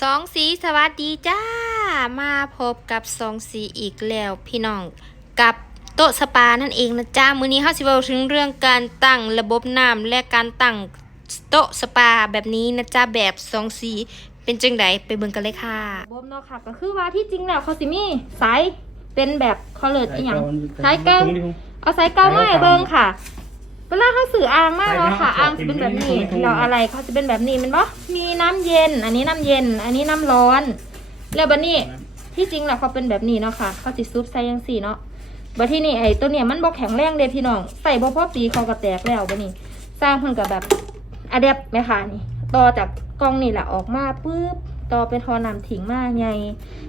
สองสีสวัสดีจ้า มาพบกับสองสีอีกแล้วพี่น้องกับโต๊ะสปานั่นเองนะจ้ามื้อนี้เฮาสิเว้าถึงเรื่องการตั้งระบบน้ำและการตั้งโต๊ะสปาแบบนี้นะจ้าแบบสองสีเป็นจังไดไปเบิ่งกันเลยค่ะระบบเนาะค่ะก็คือว่าที่จริงแล้วเขาสิมีสายเป็นแบบคอเลอร์อีหยังสายเก้าเอาสายเก้ามาให้เบิ่งค่ะ เวลาเขาสื่ออ่างมากเนาะค่ะอ่างจะเป็นแบบนี้เราอะไรเขาจะเป็นแบบนี้แมันบ่มีน้ำเย็น อันนี้น้ำเย็น อันนี้น้ำร้อน แล้วบัดนี้ที่จริงแล้วเขาเป็นแบบนี้เนาะค่ะเขาสิซุปใส่ยังสี่เนาะบัดที่นี่ไอ้ตัวเนี้ยมันบ่แข็งแรงเด้พี่น้องใส่บ่พอปีเขาก็แตกแล้วบัดนี้ สร้างเพิ่นกับแบบอะแดปไหมคะนี่ต่อจากกล้องนี่แหละออกมาปุ๊บต่อเป็นทอนำถิงมาไง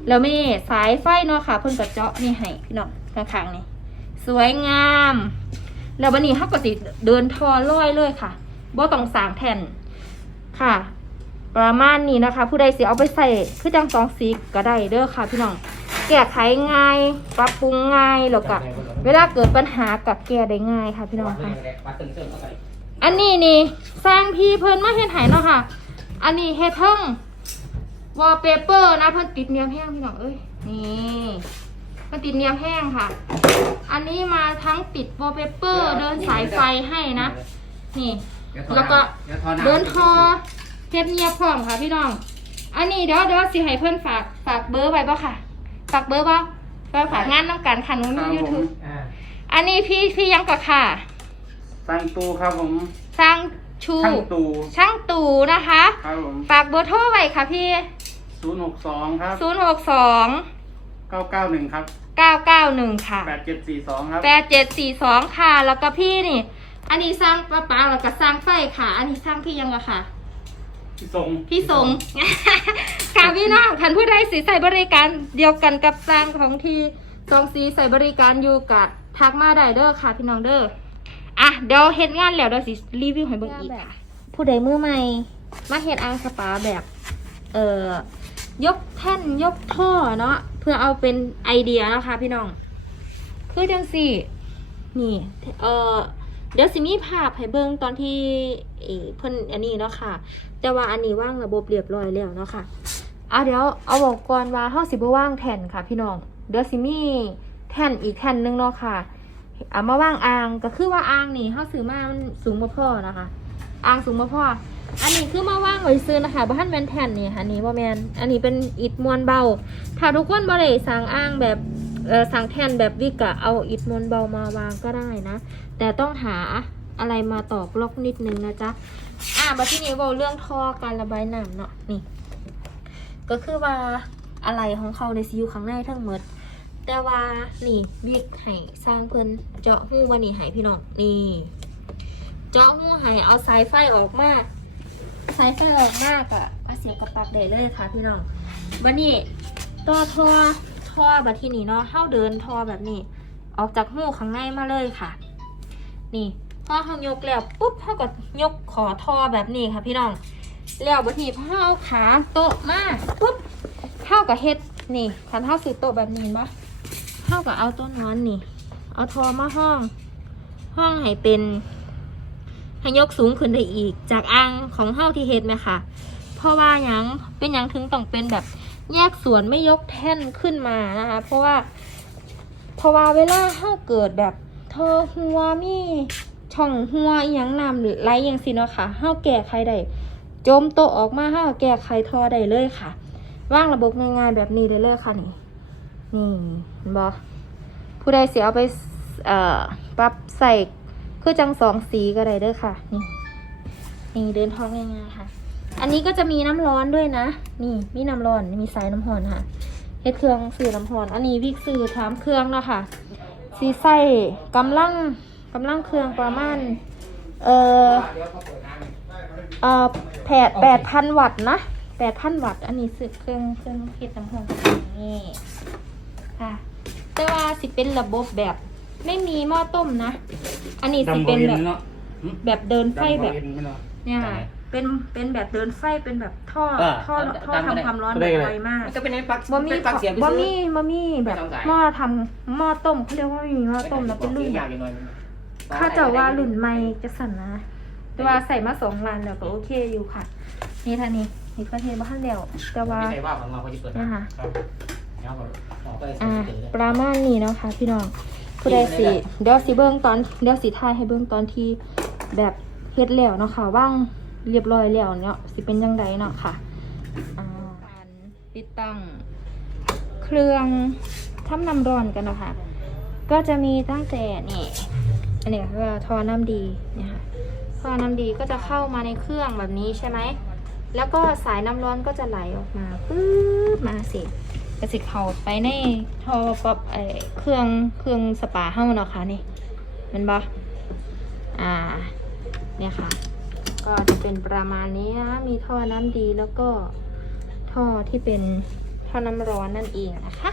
แล้วมีสายไฟเนาะค่ะเพิ่นกับเจาะนี่ให้พี่น้องข้างๆนี่สวยงาม แล้ววันนี้เขาก็สิเดินทอร้อยเลยค่ะบ่ต้องสร้างแท่นค่ะ ประมาณนี้นะคะ ผู้ใดสิเอาไปใส่คือจังสองสีก็ได้เด้อค่ะพี่น้องแก้ไขง่ายปรับปรุงง่ายแล้วก็เวลาเกิดปัญหากับแก้ได้ง่ายค่ะพี่น้องค่ะ อันนี้นี่สร้างพี่เพิ่นมาเฮ็ดให้เนาะค่ะ อันนี้เฮ็ดเทั้งวอลเปเปอร์นะเพิ่นติดเนียมแห้งพี่น้องเอ้ยนี่ เพิ่นติดเนียมแห้งค่ะ อันนี้มาทั้งติดวอลเปเปอร์ เดินสายไฟให้นะ นี่ แล้วก็เดินทอเฮ็ดเนียบพร้อมค่ะพี่น้อง อันนี้เดี๋ยวเดี๋ยวสิให้เพิ่นฝากฝากเบอร์ไว้บ่ค่ะ ฝากเบอร์บ่ฝากฝากงานน้ำกันค่ะหนูมียูทูบอันนี้พี่พี่ยังกับค่ะสั่งตูครับผมสร้างชูช่างตูช่างตู่นะคะครับผมฝากเบอร์โทรไว้ค่ะพี่ศูนย์หกสองครับ0 6 2เก้าเก้าหนึ่งครับ 9 9 1 ค่ะ แปดเจ็ดสี่สองครับ 8 7 4 2 ค่ะ แล้วก็พี่นี่ อันนี้สร้างป้าป้าแล้วก็สร้างไฟค่ะ อันนี้สร้างพี่ยังอะค่ะ พี่ทรงพี่สงค่ะพี่น้องคันผู้ใดสิใส่บริการเดียวกันกับสร้างของที่ซองซีใส่บริการอยู่กับทักมาได้เด้อค่ะพี่น้องเด้ออะเดี๋ยวเฮ็ดงานแล้วเดี๋ยวสิรีวิวให้เบิ่งอีกค่ะ ผู้ใดมือใหม่ มาเฮ็ดอ่างสปาแบบ เอ่อยกแท่นยกท่อเนาะ เพื่อเอาเป็นไอเดียนะคะพี่น้อง คือจังสี่ นี่เออเดี๋ยวสิมีภาพให้เบิ่งตอนที่เพิ่นอันนี้เนาะค่ะ แต่ว่าอันนี้ว่างระบบเรียบร้อยแล้วเนาะค่ะอะเดี๋ยวเอาบอกก่อนว่าเฮาสิบว่างแท่นค่ะ พี่น้อง เดี๋ยวสิมีแท่นอีกแท่นหนึงเนาะค่ะเอามาว่างอ่างก็คือว่าอ่างนี่เฮาซื้อมามันสูงบ่พอนะคะ อ่างสูงบ่พออันนี้คือมาว่างไว้ซื้อนะคะบ่ทันแมนแท่นนี่ค่ะอันนี้บ่แมนอันนี้เป็นอิฐมวลเบา ถ้าทุกคนบ่ได้สั่งอ่างแบบเออสั่งแท่นแบบวิกะเอาอิฐมวลเบามาวางก็ได้นะ แต่ต้องหาอะไรมาตอกล็อกนิดนึงนะจ๊ะ อ่ามาที่นี้เว่เรื่องท่อการระบายน้ำเนาะนี่ ก็คือว่าอะไรของเขาในซีอยู่ข้างในทั้งหมด แต่ว่านี่วิกให้สร้างเพิ่นเจาะหูวันนี้ให้พี่น้องนี่ เจาะหูให้เอาสายไฟออกมาสายไฟออกมากอะเอาเสียบกับปลักได้เลยค่ะพี่น้องวันนี้ต่อท่อท่อแบบที่นี่เนาะเข้าเดินท่อแบบนี้ ออกจากหูข้างในมาเลยค่ะ นี่พอเขายกแล้วปุ๊บเขาก็ยกขอทอแบบนี้ค่ะพี่น้องแล้วบัดนี้พอเอาขาโต๊ะมาปุ๊บเท่ากับเฮ็ดนี่คันเท่าสือโต๊ะแบบนี้เห็นปะเท่ากับเอาต้นนอนนี่ เอาทอมาห้อง ห้องให้เป็น ให้ยกสูงขึ้นได้อีก จากอ่างของเท่าที่เฮ็ดไหมคะเพราะว่ายังเป็นยังถึงต้องเป็นแบบแยกส่วนไม่ยกแท่นขึ้นมานะคะ เพราะว่าเพราะว่าเวลาเท่าเกิดแบบทอหัวมีช่องหัวอหยังน้ำหรือไรอยังสิเนาะค่ะเฮาแก้ไขได้จมโตออกมาเฮาแก้ไขทอได้เลยค่ะว่างระบบง่ายๆแบบนี้ได้เลยค่ะนี่นี่บ่ผู้ใดเสียเอาไปเอ่อปรับใส่ คือจังสองสีก็ได้เด้อค่ะ นี่ นี่เดินท้องง่ายๆค่ะ อันนี้ก็จะมีน้ำร้อนด้วยนะ นี่มีน้ำร้อน มีสายน้ำร้อนค่ะเฮ็ดเครื่องสื่อน้ำหอน อันนี้วิกสื่อถามเครื่องเนาะค่ะสีใส่กำลังกำลังเครื่องประมาณ เอ่อ เอ่อแปดแปดพันวัตต์นะแปดพันวัตต์ อันนี้สื่อเครื่องเครื่องเฮ็ดน้ำหอนนี่ค่ะ แต่ว่าสิเป็นระบบแบบ ไม่มีหม้อต้มนะ อันนี้สิเป็นแบบเนาะแบบเดินไฟแบบดำบ่เห็นไม่เนาะเนี่ยค่ะเป็นเป็นแบบเดินไฟเป็นแบบท่อเออท่อเอาท่อตามนั้นทำความร้อนได้แบบเลยไวมากมันก็เป็นไอ้ปลั๊กบ่มีเป็นปลั๊กเสียบไปบ่ซื้อมีบ่มีแบบไม่ต้องใส่หม้อทำหม้อต้มเขาเรียกว่าไม่มีหม้อต้มแล้วเป็นรุ่นอแบยากบอยู่หน่อยข้าเจะว่ารุ่นใหม่จะสั่นนะแต่ว่าใส่มาสองลันแล้วก็โอเคอยู่ค่ะ นี่ท่านี้นี่เพื่อนเทบ้านเดียวแต่ว่าไม่ใช่ว่าของเราเขาจะเปิดนะคะครับแล้วก็ออกไปใส่อ่าเกิดเลยประมาณนี้เนาะค่ะพี่น้อง ผู้ใดสิเดี๋ยวสิเบิ้งตอนเดี๋ยวสิทายให้เบิ้งตอนที่แบบเฮ็ดแล้วเนาะค่ะว่างเรียบร้อยแล้วเนาะสิเป็นยังไงเนาะค่ะอ่าการติดตั้งเครื่องทำน้ำร้อนกันเนาะค่ะก็จะมีตั้งแต่นี่อันนี้ก็ทอน้ำดีเนี่ยค่ะทอน้ำดีก็จะเข้ามาในเครื่องแบบนี้ใช่ไหมแล้วก็สายน้ำร้อนก็จะไหลออกมาปึ๊บมาสิ ก็สิเข้าไปในท่อปอปไอเครื่องเครื่องสปาเฮ้าเนาะค่ะนี่มันบ่อ่าเนี่ยค่ะ ก็จะเป็นประมาณนี้นะมีท่อน้ำดีแล้วก็ท่อที่เป็นท่อน้ำร้อนนั่นเองนะคะ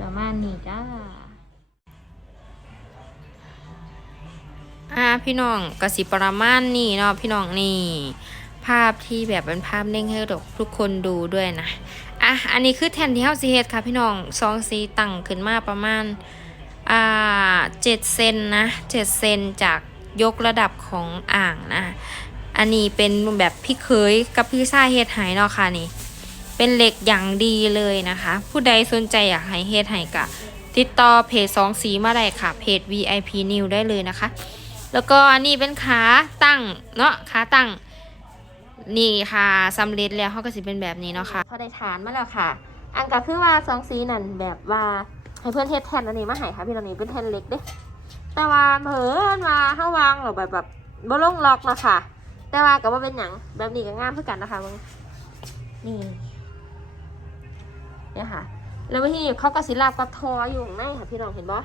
ประมาณนี้จ้าอ่าพี่น้องกสิประมาณนี้เนาะพี่น้องนี่ ภาพที่แบบเป็นภาพเด้งให้ทุกคนดูด้วยนะ อะอันนี้คือแทนที่เฮาสิเฮ็ดค่ะพี่น้องซองสีตั้งขึ้นมาประมาณอ่าเจ็ดเซนนะเจ็ดเซนจากยกระดับของอ่างนะ อันนี้เป็นแบบพี่เคยกับพี่ชายเฮ็ดใหายเนาะค่ะนี่ เป็นเหล็กอย่างดีเลยนะคะ ผู้ใดสนใจอยากให้เฮ็ดให้กะติดต่อเพจสองสีมาได้ค่ะ เพจ VIP New ได้เลยนะคะ แล้วก็อันนี้เป็นขาตั้งเนาะขาตั้ง นี่ค่ะสำเร็จแล้วเขาก็สิเป็นแบบนี้เนาะค่ะพอได้ฐานมาแล้วค่ะ อันก็คือว่าสองสีนั่นแบบว่าให้เพื่อนเทสแทนอันนี้มาให้ค่ะพี่ตอนนี้เป็นแทนเล็กเด้แต่ว่าเผลอมาถ้าวางหรอแบบแบบบ่ลงล็อกเนาะค่ะแต่ว่าก็ว่าเป็นหยังแบบนี้ก็งามเพื่อกันนะคะมึงนี่เนี่ยค่ะ แล้ววิธีเขาก็สิลาบกับทออยู่ข้างในค่ะพี่น้องเห็นบ่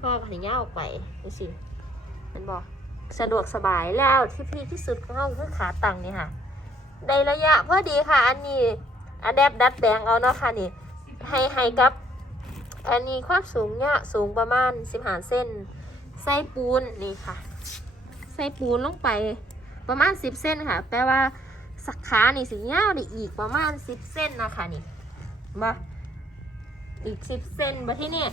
ทอขันย่าออกไปดูสิเห็นบ่สะดวกสบายแล้วที่พี่ที่สุดของเราคือขาตั้งนี่ค่ะ ในระยะพอดีค่ะ อันนี้อันแดบดัดแปลงเอาเนาะค่ะนี่ให้ให้กับ อันนี้ความสูงเนี่ยสูงประมาณสิบหาเส้นใส่ปูนนี่ค่ะ ใส่ปูนลงไปประมาณสิบเส้นค่ะ แปลว่าสักขานี่สิยาวได้อีกประมาณสิบเส้นนะคะนี่มาอีกสิบเส้นมาที่นี่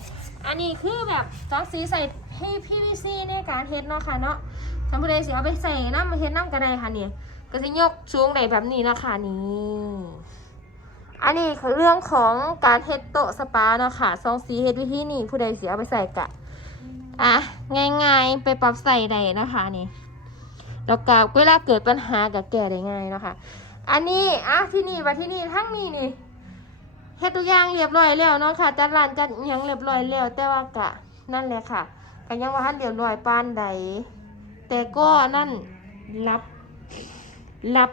อันนี้คือแบบต้องสีใส่ให้ PVC ในการเฮ็ดเนาะค่ะเนาะทำผู้ใดสิเอาไปใส่น้ำมาเฮ็ดน้ำกระไดค่ะนี่ ก็จะยกสูงได้แบบนี้นะคะนี่อันนี้คือเรื่องของการเฮ็ดโต๊ะสปาเนาะค่ะซองสีเฮ็ดวิธีนี่ผู้ใดเสียเอาไปใส่กะอะง่ายๆไปปรับใส่ได้นะคะนี่แล้วก็เวลาเกิดปัญหากับแก้ได้ง่ายเนาะค่ะอันนี้อะที่นี่ว่าที่นี่ทั้งนี้นี่เฮ็ดตัวอย่างเรียบร้อยแล้วเนาะค่ะจัดร้านจัดยังเรียบร้อยแล้วแต่ว่ากะนั่นแหละค่ะก็ยังว่าทันเรียบร้อยปานใดแต่ก็นั่นรับ รับ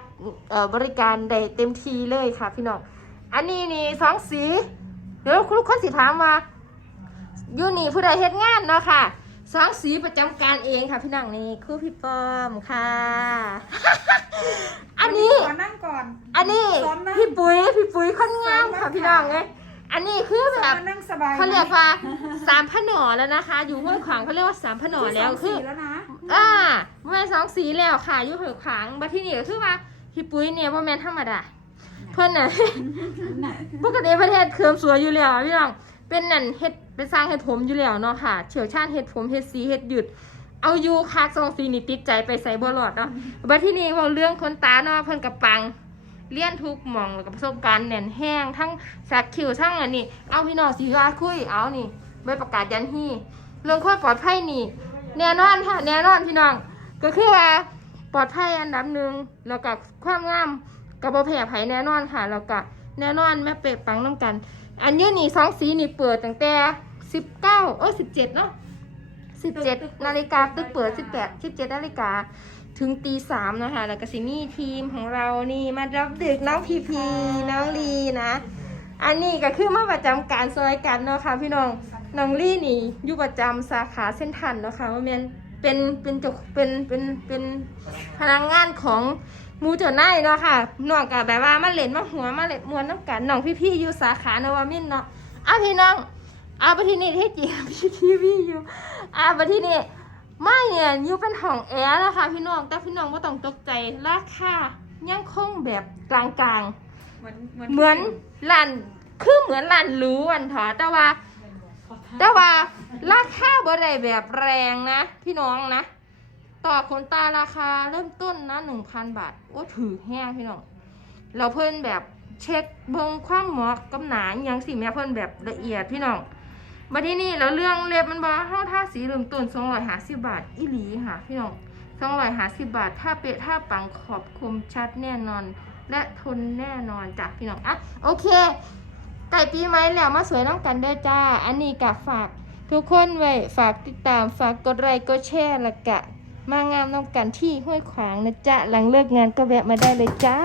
เอ่อบริการได้เต็มทีเลยค่ะพี่น้อง อันนี้นี่สองสี เดี๋ยวคุณคนสิถามว่าอยู่นี่ผู้ใดเฮ็ดงานเนาะค่ะสองสีประจำการเองค่ะพี่น้องนี่ครู่พี่ป้อมค่ะ อันนี้ขอนั่งก่อน อันนี้ซ้อมนะพี่ปุ้ยพี่ปุ้ยค่อนงามค่ะซ้อมนะพี่น้องเอ้ยอันนี้คือแบบมานั่งสบายเขาเรียกว่าสามผนอแล้วนะคะ อยู่ห้วยขวางเขาเรียกว่าสามผนอแล้วคืคือ อแล้วนะอ่าแม่นสองสีแล้วค่ะอยู่เหอขางบัดที่นี่ก็คือว่าพี่ปุ้ยเนี่ยว่าแม่นธรรมดาเพิ่นน่ะ ปกติประเทศเคิมสวยอยู่แล้วอะพี่น้อง เป็นนั่นเฮ็ดเป็นสร้างเฮ็ดผมอยู่แล้วเนาะค่ะ เฉียวชาญเฮ็ดผมเฮ็ดสีเฮ็ดหยุด เอาอยู่คักสองสีนี่ติดใจไปใส่บ่รอดเนาะบัดที่นี่เว่าเรื่องคนตาเนาะเพิ่นกับปังเรียนทุกหม่องแล้วก็ประสบการณ์แน่นแห้งทั้งสักคิวทั้งอันนี้ เอาพี่น้องสิว่าคุยเอานี่ใบประกาศยันฮี่ เรื่องความปลอดภัยนี่ แน่นอนค่ะแน่นอนพี่น้อง ก็คือว่าปลอดภัยอันดับหนึ่งแล้วก็ความงามกับบแพ้ไผแน่นอนค่ะ แล้วก็แน่นอนแม่เป๊ะปังน้ำกัน อันนี้นี่สองสีนี่เปิดตั้งแต่สิบเก้าเออสิบเจ็ดเนาะสิบเจ็ดนาฬิกาตึกเปิดสิบแปดสิบเจ็ดนาฬิกาถึงตีสามนะคะ แล้วก็สิมีทีมของเรานี่มารับดึกน้องพีพีน้องลีนะ อันนี้ก็คือมาประจำการซอยกันเนาะค่ะพี่น้อง น้องลี่นี่อยู่ประจำสาขาเส้นทันเนาะค่ะว่าแมนเป็นเป็นจ้าเป็นเป็นเป็นพนักงานของมูเจ้าไนายเนาะค่ะน้องก็แบบว่ามาเล่นมาหัวมาเล่นมวนน้ำกันน้องพี่ๆอยู่สาขานวมินเนาะอ้าพี่น้องอาไปที่นี่ที่จริงพี่ทีวีอยู่อาไปที่นี่ไม่เนี่ยอยู่เป็นห้องแอร์นะคะพี่น้องแต่พี่น้องไม่ต้องตกใจราคายังคงแบบกลางๆ เหมือนเหมือนร้านคือเหมือนร้านรู้วันเถอะแต่ว่า แต่ว่าราคาบ่ได้แบบแรงนะ พี่น้องนะต่อขนตาราคาเริ่มต้นนะหนึ่งพันบาท โอ้ถือแห้งพี่น้องเราเพิ่นแบบเช็คเบิงความเหมาะกับหนาอหยังสิแม่เพิ่นแบบละเอียดพี่น้องมาที่นี่แล้วเรื่องเล็บมันบ่เฮาท่าสีเริ่มต้น250บาทอีหลีค่ะพี่น้อง250บาทถ้าเปะถ้าปังขอบคมชัดแน่นอน และทนแน่นอนจ้ะพี่น้องอะโอเค ไก่ปีไหมแล้วมาสวยน้องกันเด้อจ้า อันนี้กะฝาก ทุกคนไว้ฝากติดตามฝากกดไลค์กดแชร์ละกะ มางามน้องกันที่ห้วยขวางนะจ๊ะหลังเลิกงานก็แวะมาได้เลยจ้า